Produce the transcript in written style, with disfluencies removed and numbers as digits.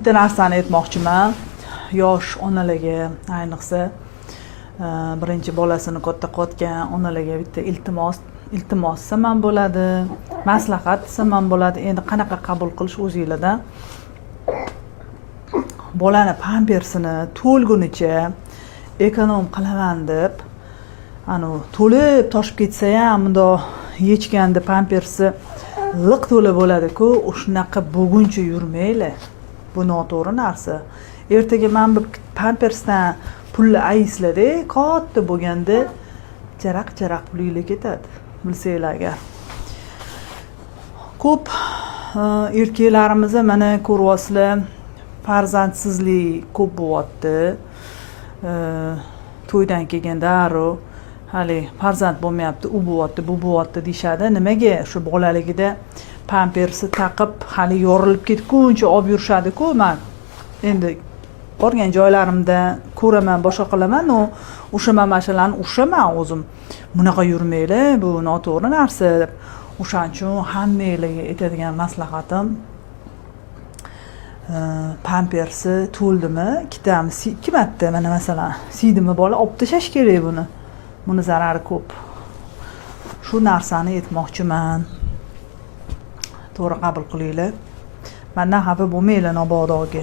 Bitta narsani aytmoqchiman. Yosh onalarga, ayniqsa birinchi bolasini katta qotgan onalarga bitta iltimos desam ham bo'ladi, maslahat desam ham bo'ladi. Endi qanaqa qabul qilish o'zingizlardan. Bolani pampersini to'lgunicha ekonom qilaman deb, to'lib toshib ketsa ham bundoq yechganda pampersi liq to'la bo'ladi-ku, o'shanaqa bo'lguncha yurmanglar. Bu noto'g'ri narsa. Ertaga men bu pampersdan pulni ayislar-da, katta bo'lganda jaraq pulinglar ketadi. Bilsanglar agar. Ko'p erkaklarimiz mana ko'ryapsizlar, farzandsizlik ko'p bo'lyapti. To'ydan kelgan darrov hali farzand bo'lmayapti, u bo'lyapti, bu bo'lyapti deyshadi. Nimaga? Shu bolaligida pampersi taqib, hali yorilib ketguncha olib yurishadi-ku. Men endi borgan joylarimda ko'raman, boshqa qilaman, o'sha mashalarni ushaman o'zim. Bunaqa yurmanglar, bu noto'g'ri narsa. O'shaning uchun hammanglarga aytadigan maslahatim, pampersi to'ldimi, ikki marta mana masalan, siydimi bola olib tashlash kerak buni. Buni zarari ko'p. Shu narsani aytmoqchiman. To'g'ri qabul qilinglar. Mendan xafa bo'lmanglar Nobodoga.